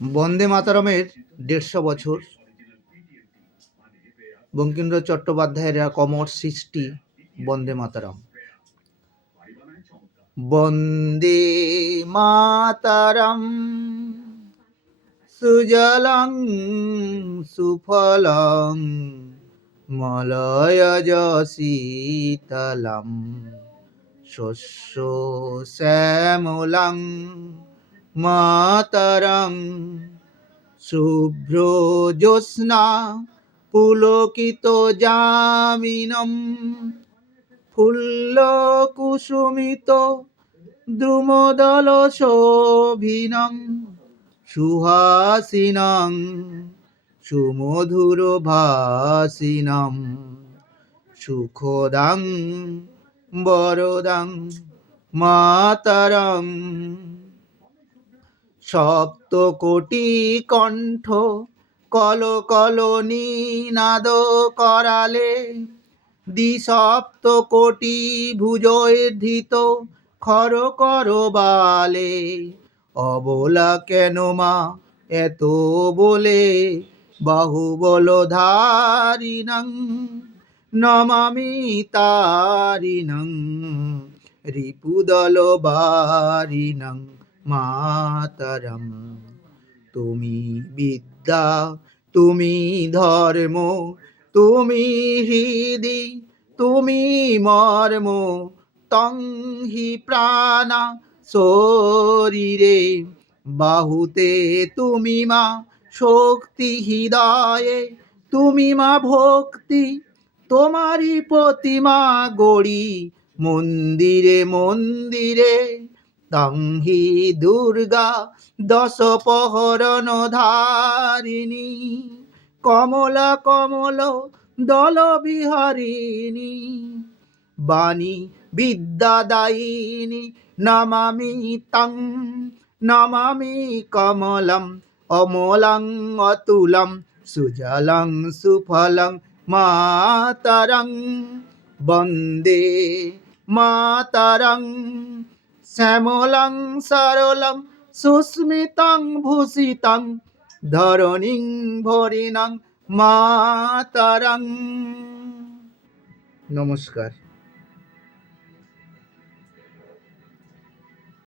বন্দে মাতরমের ১৫০ বছর, বঙ্কিমচন্দ্র চট্টোপাধ্যায়ের কমর সৃষ্টি বন্দে মাতরম। বন্দে মাতরম সুজলং সুফলং মলয়জ শীতলম শস্য শ্যামলং মাতরং শুভ্র জ্যোৎস্না পুলকিত যামিনম ফুল্ল কুসুমিত দ্রুমদল শোভিনম সুহাসিনং সুমধুর ভাসিনম সুখদাং বরদাং মাতরং। সপ্তকোটি কণ্ঠ কল কল নিনাদ করালে, দ্বিসপ্তকোটি ভুজৈর্ধিত খর কর বালে। অবলা কেন মা এত বলে, বাহুবল ধারিণং নমামি তারিণং রিপুদল বারিণং মাতরম। তুমি বিদ্যা, তুমি ধর্ম, তুমি হৃদি, তুমি মর্ম, তং হি প্রাণা শরীরে। বাহুতে তুমি মা শক্তি, হৃদয়ে তুমি মা ভক্তি। তোমারই প্রতিমা গড়ি মন্দিরে মন্দিরে। তং হি দুর্গা দশ প্রহরণ ধারিণী, কমলা কমল দল বিহারিণী। বাণী বিদ্যাদায়িনী নমামি তং, নমামি কমলম অমলং অতুলম সুজলং সুফলং মাতরং। বন্দে মাতরং শ্যামলং সরলং সুস্মিতং ভূষিতং ধরণীং ভরিণং মাতরং। নমস্কার।